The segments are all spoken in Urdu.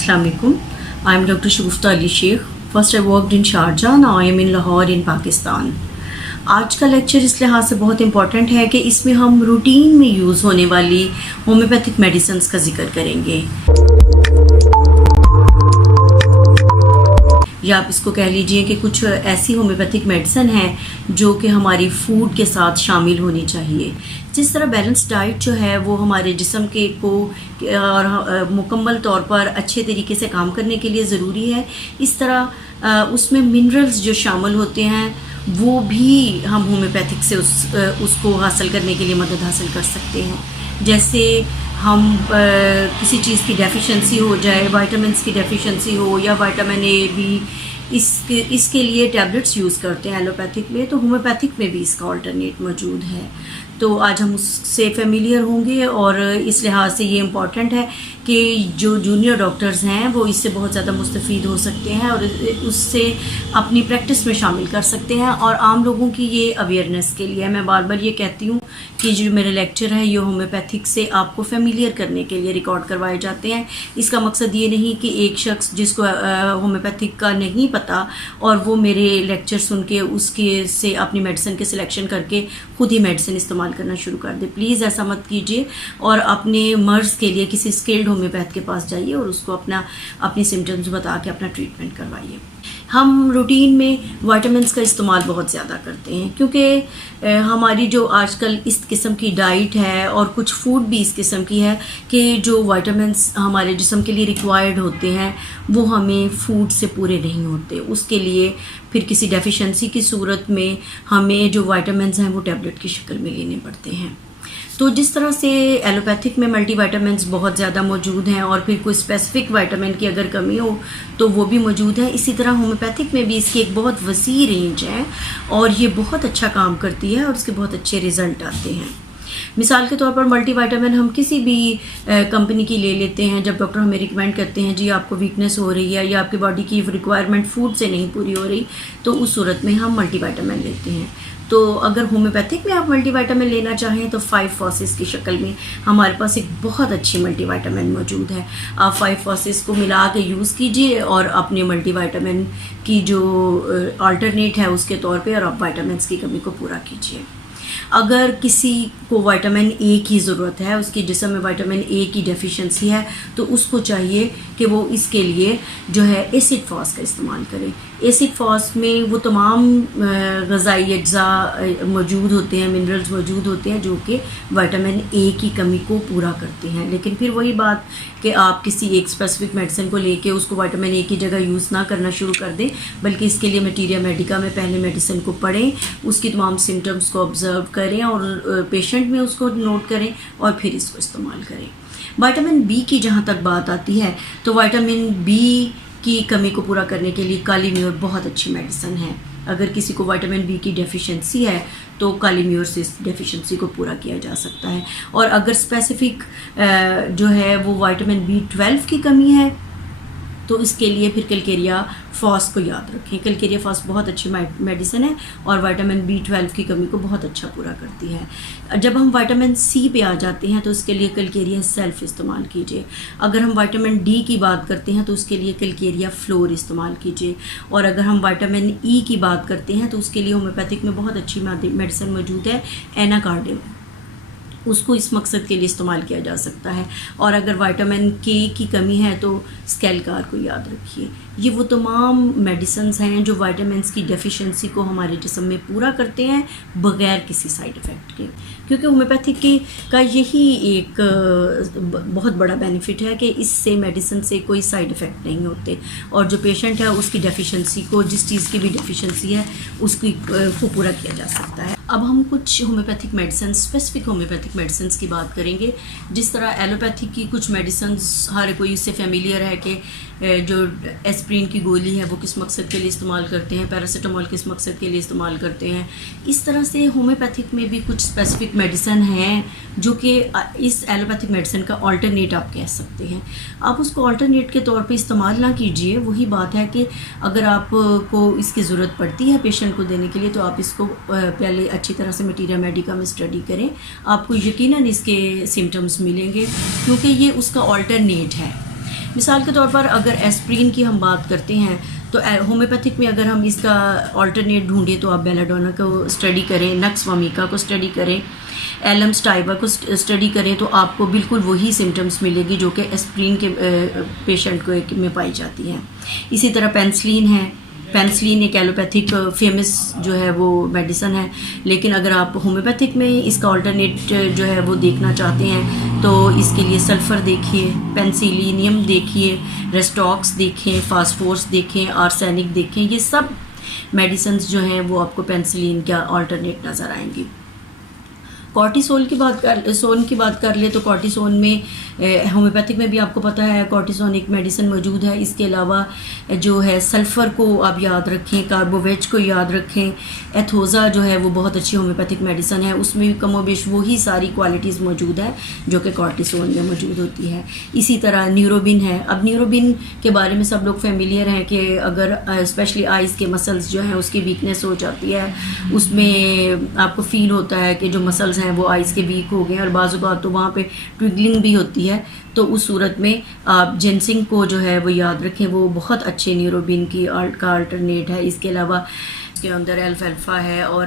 Assalamu alaikum. I am Dr. Shagufta Ali Sheikh. First I worked in Sharjah, now I am in Lahore in Pakistan. آج کا لیکچر اس لحاظ سے بہت امپورٹنٹ ہے کہ اس میں ہم روٹین میں یوز ہونے والی ہومیوپیتھک میڈیسنز کا ذکر کریں گے، یا آپ اس کو کہہ لیجئے کہ کچھ ایسی ہومیوپیتھک میڈیسن ہیں جو کہ ہماری فوڈ کے ساتھ شامل ہونی چاہیے. جس طرح بیلنس ڈائٹ جو ہے وہ ہمارے جسم کے کو اور مکمل طور پر اچھے طریقے سے کام کرنے کے لیے ضروری ہے، اس طرح اس میں منرلز جو شامل ہوتے ہیں وہ بھی ہم ہومیوپیتھک سے اس کو حاصل کرنے کے لیے مدد حاصل کر سکتے ہیں. جیسے ہم کسی چیز کی ڈیفیشنسی ہو جائے، وائٹامنس کی ڈیفیشنسی ہو یا وائٹامن اے بی، اس کے لیے ٹیبلٹس یوز کرتے ہیں ایلوپیتھک میں، تو ہومیوپیتھک میں بھی اس کا آلٹرنیٹ موجود ہے. تو آج ہم اس سے فیملیئر ہوں گے، اور اس لحاظ سے یہ امپورٹنٹ ہے کہ جو جونیئر ڈاکٹرز ہیں وہ اس سے بہت زیادہ مستفید ہو سکتے ہیں اور اس سے اپنی پریکٹس میں شامل کر سکتے ہیں. اور عام لوگوں کی یہ اویئرنیس کے لیے میں بار بار یہ کہتی ہوں کہ جو میرے لیکچر ہے یہ ہومیوپیتھک سے آپ کو فیملیئر کرنے کے لیے ریکارڈ کروائے جاتے ہیں. اس کا مقصد یہ نہیں کہ ایک شخص جس کو ہومیوپیتھک کا نہیں پتہ اور وہ میرے لیکچر سن کے اس کے سے اپنی میڈیسن کے سلیکشن کر کے خود ہی میڈیسن استعمال کرنا شروع کر دے. پلیز ایسا مت کیجیے، اور اپنے مرض کے لیے کسی اسکلڈ ہومیوپیتھ کے پاس جائیے اور اس کو اپنی سمٹمز بتا کے اپنا ٹریٹمنٹ کروائیے. ہم روٹین میں وائٹامنس کا استعمال بہت زیادہ کرتے ہیں کیونکہ ہماری جو آج کل اس قسم کی ڈائٹ ہے اور کچھ فوڈ بھی اس قسم کی ہے کہ جو وائٹامنس ہمارے جسم کے لیے ریکوائرڈ ہوتے ہیں وہ ہمیں فوڈ سے پورے نہیں ہوتے. اس کے لیے پھر کسی ڈیفیشنسی کی صورت میں ہمیں جو وائٹامنس ہیں وہ ٹیبلٹ کی شکل میں لینے پڑتے ہیں. تو جس طرح سے ایلوپیتھک میں ملٹی وائٹامنس بہت زیادہ موجود ہیں اور پھر کوئی اسپیسیفک وائٹامن کی اگر کمی ہو تو وہ بھی موجود ہے، اسی طرح ہومیوپیتھک میں بھی اس کی ایک بہت وسیع رینج ہے اور یہ بہت اچھا کام کرتی ہے اور اس کے بہت اچھے رزلٹ آتے ہیں. مثال کے طور پر ملٹی وائٹامن ہم کسی بھی کمپنی کی لے لیتے ہیں. جب ڈاکٹر ہمیں ریکمینڈ کرتے ہیں جی آپ کو ویکنیس ہو رہی ہے یا آپ کی باڈی کی ریکوائرمنٹ فوڈ سے نہیں پوری ہو رہی، تو اس صورت میں ہم ملٹی وائٹامن لیتے ہیں. تو اگر ہومیوپیتھک میں آپ ملٹی وائٹامن لینا چاہیں تو 5 فاسز کی شکل میں ہمارے پاس ایک بہت اچھی ملٹی وائٹامن موجود ہے. آپ 5 فاسز کو ملا کے یوز کیجئے اور اپنے ملٹی وائٹامن کی جو آلٹرنیٹ ہے اس کے طور پہ، اور آپ وائٹامنس کی کمی کو پورا کیجئے. اگر کسی کو وائٹامن اے کی ضرورت ہے، اس کی جسم میں وائٹامن اے کی ڈیفیشنسی ہے، تو اس کو چاہیے کہ وہ اس کے لیے جو ہے ایسڈ فاس کا استعمال کرے. ایسڈ فاس میں وہ تمام غذائی اجزاء موجود ہوتے ہیں، منرلز موجود ہوتے ہیں جو کہ وائٹامن اے کی کمی کو پورا کرتے ہیں. لیکن پھر وہی بات کہ آپ کسی ایک اسپیسیفک میڈیسن کو لے کے اس کو وائٹامن اے کی جگہ یوز نہ کرنا شروع کر دیں، بلکہ اس کے لیے میٹیریا میڈیکا میں پہلے میڈیسن کو پڑھیں، اس کی تمام سمٹمز کو آبزرو کریں اور پیشنٹ میں اس کو نوٹ کریں اور پھر اس کو استعمال کریں. وائٹامن بی کی جہاں تک بات آتی ہے تو وائٹامن بی کی کمی کو پورا کرنے کے لیے کالی میور بہت اچھی میڈیسن ہے. اگر کسی کو وائٹامن بی کی ڈیفیشنسی ہے تو کالی میور سے اس ڈیفیشنسی کو پورا کیا جا سکتا ہے. اور اگر اسپیسیفک جو ہے وہ وائٹامن B12 کی کمی ہے تو اس کے لیے پھر کلکیریا فاس کو یاد رکھیں. کلکیریا فاس بہت اچھی میڈیسن ہے اور وائٹامن B12 کی کمی کو بہت اچھا پورا کرتی ہے. جب ہم وائٹامن سی پہ آ جاتے ہیں تو اس کے لیے کلکیریا سیلف استعمال کیجیے. اگر ہم وائٹامن ڈی کی بات کرتے ہیں تو اس کے لیے کلکیریا فلور استعمال کیجیے. اور اگر ہم وائٹامن ای کی بات کرتے ہیں تو اس کے لیے ہومیوپیتھک میں بہت اچھی میڈیسن موجود ہے، ایناکارڈم. اس کو اس مقصد کے لیے استعمال کیا جا سکتا ہے. اور اگر وائٹامن کے کی کمی ہے تو اسکیلکار کو یاد رکھیے. یہ وہ تمام میڈیسنز ہیں جو وائٹامنس کی ڈیفیشنسی کو ہمارے جسم میں پورا کرتے ہیں بغیر کسی سائیڈ افیکٹ کے. کیونکہ ہومیوپیتھک کا یہی ایک بہت بڑا بینیفٹ ہے کہ اس سے میڈیسن سے کوئی سائیڈ افیکٹ نہیں ہوتے، اور جو پیشنٹ ہے اس کی ڈیفیشنسی کو، جس چیز کی بھی ڈیفیشنسی ہے اس کو پورا کیا جا سکتا ہے. اب ہم کچھ homeopathic medicine, specific homeopathic medicines کی بات کریں گے. جس طرح ایلوپیتھک کی کچھ میڈیسنز ہر کوئی اس سے فیملیئر ہے کہ جو ایسپرین کی گولی ہے وہ کس مقصد کے لیے استعمال کرتے ہیں، پیراسیٹامول کس مقصد کے لیے استعمال کرتے ہیں. اس طرح سے ہومیوپیتھک میں بھی کچھ اسپیسیفک میڈیسن ہیں جو کہ اس ایلوپیتھک میڈیسن کا آلٹرنیٹ آپ کہہ سکتے ہیں. آپ اس کو آلٹرنیٹ کے طور پہ استعمال نہ کیجیے. وہی بات ہے کہ اگر آپ کو اس کی ضرورت پڑتی ہے پیشنٹ کو دینے کے لیے تو آپ اس کو پہلے اچھی طرح سے میٹیریا میڈیکا میں اسٹڈی کریں. آپ کو یقیناً اس کے سمٹمز ملیں گے کیونکہ یہ اس کا آلٹرنیٹ ہے. مثال کے طور پر اگر ایسپرین کی ہم بات کرتے ہیں تو ہومیوپیتھک میں اگر ہم اس کا آلٹرنیٹ ڈھونڈیں تو آپ بیلاڈونا کو اسٹڈی کریں، نکس وامیکا کو اسٹڈی کریں، ایلم سٹائوا کو اسٹڈی کریں تو آپ کو بالکل وہی سمٹمز ملے گی جو کہ ایسپرین کے پیشنٹ کو میں پائی جاتی ہیں۔ اسی طرح پینسلین ہے، پینسلین ایک ایلوپیتھک فیمس جو ہے وہ میڈیسن ہے، لیکن اگر آپ ہومیوپیتھک میں اس کا آلٹرنیٹ جو ہے وہ دیکھنا چاہتے ہیں تو اس کے لیے سلفر دیکھیے، پینسیلینیم دیکھیے، ریسٹاکس دیکھیں، فاسفورس دیکھیں، آرسینک دیکھیں، یہ سب میڈیسنز جو ہیں وہ آپ کو پینسلین کا آلٹرنیٹ نظر آئیں گی۔ کارٹیسول کی بات کر لیں تو کارٹیسون میں ہومیوپیتھک میں بھی آپ کو پتہ ہے کارٹیسون ایک میڈیسن موجود ہے۔ اس کے علاوہ جو ہے سلفر کو آپ یاد رکھیں، کاربوویج کو یاد رکھیں، ایتھوزا جو ہے وہ بہت اچھی ہومیوپیتھک میڈیسن ہے، اس میں بھی کم و بیش وہی ساری کوالٹیز موجود ہے جو کہ کارٹیسون میں موجود ہوتی ہے۔ اسی طرح نیوروبن ہے۔ اب نیوروبن کے بارے میں سب لوگ فیملیئر ہیں کہ اگر اسپیشلی آئز کے مسلز جو ہیں اس کی ویکنیس ہو جاتی ہے، اس میں آپ کو فیل ہوتا ہے کہ جو مسلز ہیں وہ آئز کے ویک ہو گئے ہیں، اور بعض اوقات تو وہاں پہ ٹوگلنگ بھی ہوتی ہے، تو اس صورت میں آپ جنسنگ کو جو ہے وہ یاد رکھیں، وہ بہت اچھے نیوروبین کی کا الٹرنیٹ ہے۔ اس کے علاوہ اس کے اندر الفالفا ہے اور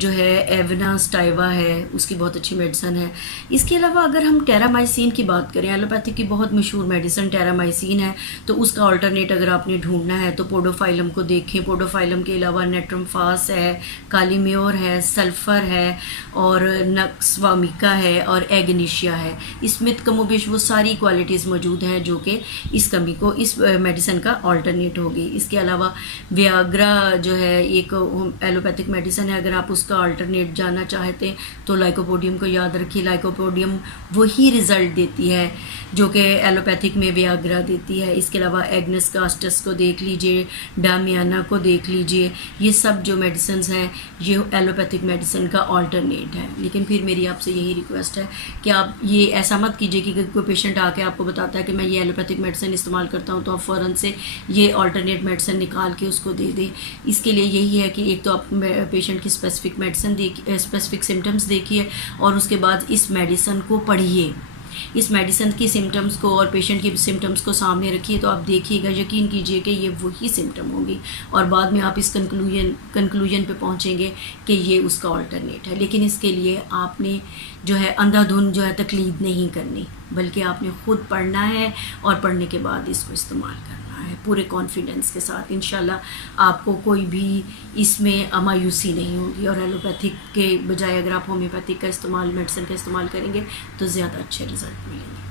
جو ہے ایونا سٹائوا ہے، اس کی بہت اچھی میڈیسن ہے۔ اس کے علاوہ اگر ہم ٹیرامائسین کی بات کریں، ایلوپیتھک کی بہت مشہور میڈیسن ٹیرامائسین ہے، تو اس کا آلٹرنیٹ اگر آپ نے ڈھونڈنا ہے تو پوڈوفائلم کو دیکھیں۔ پوڈوفائلم کے علاوہ نیٹرم فاس ہے، کالی میور ہے، سلفر ہے، اور نکس وامیکا ہے، اور ایگنیشیا ہے۔ اس میں کم و بیش وہ ساری کوالٹیز موجود ہیں جو کہ اس کمی کو اس میڈیسن کا آلٹرنیٹ ہوگی۔ اس کے علاوہ ویاگرا جو ہے ایک ایلوپیتھک میڈیسن ہے، اگر آپ اس کا آلٹرنیٹ جاننا چاہتے ہیں تو لائکوپوڈیم کو یاد رکھیے۔ لائکوپوڈیم وہی رزلٹ دیتی ہے جو کہ ایلوپیتھک میں ویاگرا دیتی ہے۔ اس کے علاوہ ایگنس کاسٹس کو دیکھ لیجئے، ڈامیانا کو دیکھ لیجئے، یہ سب جو میڈیسنز ہیں یہ ایلوپیتھک میڈیسن کا آلٹرنیٹ ہے۔ لیکن پھر میری آپ سے یہی ریکویسٹ ہے کہ آپ یہ ایسا مت کیجئے کہ کوئی پیشنٹ آ کے آپ کو بتاتا ہے کہ میں یہ ایلوپیتھک میڈیسن استعمال کرتا ہوں تو آپ فوراً سے یہ آلٹرنیٹ میڈیسن نکال کے اس کو دے دیں۔ اس کے لیے یہی ہے کہ ایک تو آپ پیشنٹ کی اسپیسیفک میڈیسن اسپیسیفک سمٹمز دیکھیے، اور اس کے بعد اس میڈیسن کو پڑھیے، اس میڈیسن کی سمٹمز کو اور پیشنٹ کی سمٹمز کو سامنے رکھیے تو آپ دیکھیے گا، یقین کیجئے کہ یہ وہی سمٹم ہوں گی، اور بعد میں آپ اس کنکلوژن پہ پہنچیں گے کہ یہ اس کا آلٹرنیٹ ہے۔ لیکن اس کے لیے آپ نے جو ہے اندھا دھند جو ہے تقلید نہیں کرنی، بلکہ آپ نے خود پڑھنا ہے اور پڑھنے کے بعد اس کو استعمال کرنا ہے پورے کانفیڈنس کے ساتھ۔ انشاءاللہ آپ کو کوئی بھی اس میں مایوسی نہیں ہوگی، اور ایلوپیتھک کے بجائے اگر آپ ہومیوپیتھک کا استعمال، میڈیسن کا استعمال کریں گے تو زیادہ اچھے رزلٹ ملیں گے۔